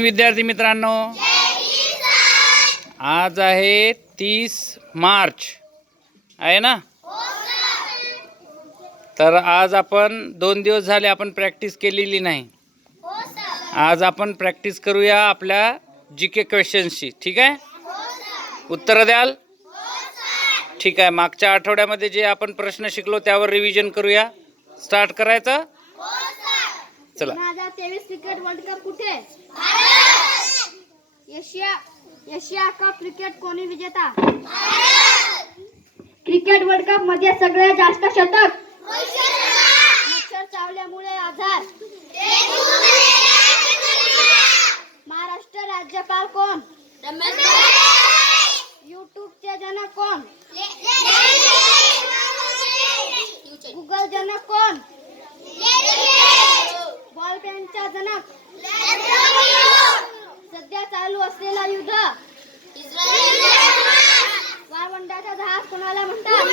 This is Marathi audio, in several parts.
विद्यार्थी मित्रांनो आज आहे तीस मार्च आहे ना? तर आज आपण दोन दिवस झाले आपण प्रॅक्टिस केलेली नाही. आज आपण प्रॅक्टिस करूया आपल्या जी के क्वेश्चन्सची ठीक आहे? उत्तरं द्याल? ठीक आहे मागच्या आठवड्यामध्ये जे आपण प्रश्न शिकलो त्यावर रिव्हिजन करूया. स्टार्ट करायचं? चला. तेवीस क्रिकेट वर्ल्ड कप कुठे? एशिया एशिया कप क्रिकेट कोणी विजेता? क्रिकेट वर्ल्ड कपमध्ये सगळ्यात जास्त शतक? मच्छर चावल्यामुळे आजार महाराष्ट्र राज्यपाल कोण? युट्यूबचे जनक कोण? गुगल जनक कोण? बॉल पेनचा जनक? वाळवंटाचा जहाज कोणाला म्हणतात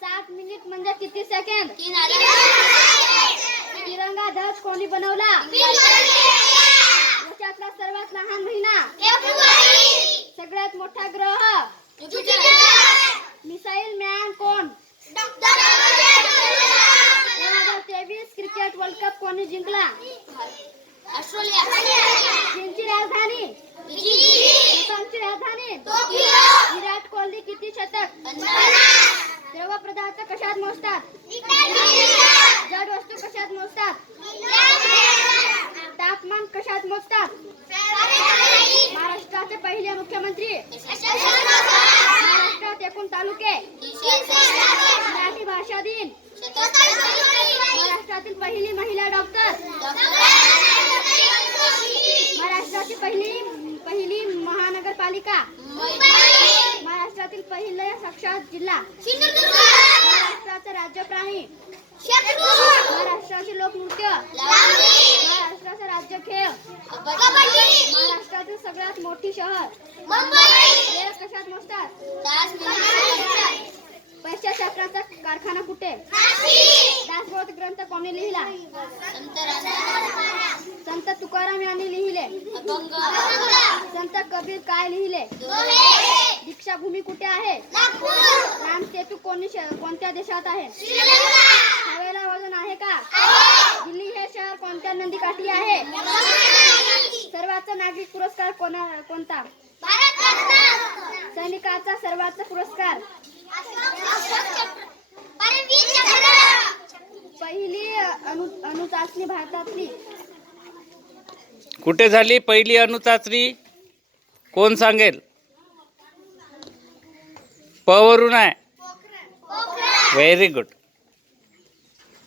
सात मिनिट म्हणजे किती सेकंद तिरंगा ध्वज कोणी बनवला? देशातला सर्वात लहान महिना? सगळ्यात मोठा ग्रह? मिसाईल मॅन कोण दोन हजार तेवीस क्रिकेट वर्ल्ड कप कोणी जिंकला चीनची राजधानी जपानची राजधानी विराट कोहली किती शतक? द्रव पदार्थ कशात मोजतात? जड वस्तू कशात मोजतात? तापमान कशात मोजतात? महाराष्ट्राचे पहिले मुख्यमंत्री? महाराष्ट्रात एकूण तालुके? मराठी भाषा दिन? महाराष्ट्रातील पहिली महिला डॉक्टर? महाराष्ट्राची पहिली पहिली महानगरपालिका? भारतातील पहिला साक्षात जिल्हा. महाराष्ट्राचे राज्य प्राणी. महाराष्ट्राचे लोकनृत्य. महाराष्ट्राचा राज्य खेळ. महाराष्ट्रातील सगळ्यात मोठी शहर. कशात मोजतात? पैशा शास्त्राचा कारखाना कुठे? दासबोध ग्रंथ कोणी लिहिला? संत तुकाराम यांनी लिहिले. संत कबीर काय लिहिले? दीक्षाभूमी कुठे आहे? राम सेतू कोणी श- कोणत्या देशात आहे? हवेला वजन आहे का? दिल्ली हे शहर कोणत्या नदीकाठी आहे? सर्वाचा नागरिक पुरस्कार कोणा कोणता? सैनिकाचा सर्वात पुरस्कार. पहिली अणु अणुचाचणी भारतातली. कुठे झाली पहिली अणुचाचणी कोण सांगेल? प वरून आहे व्हेरी गुड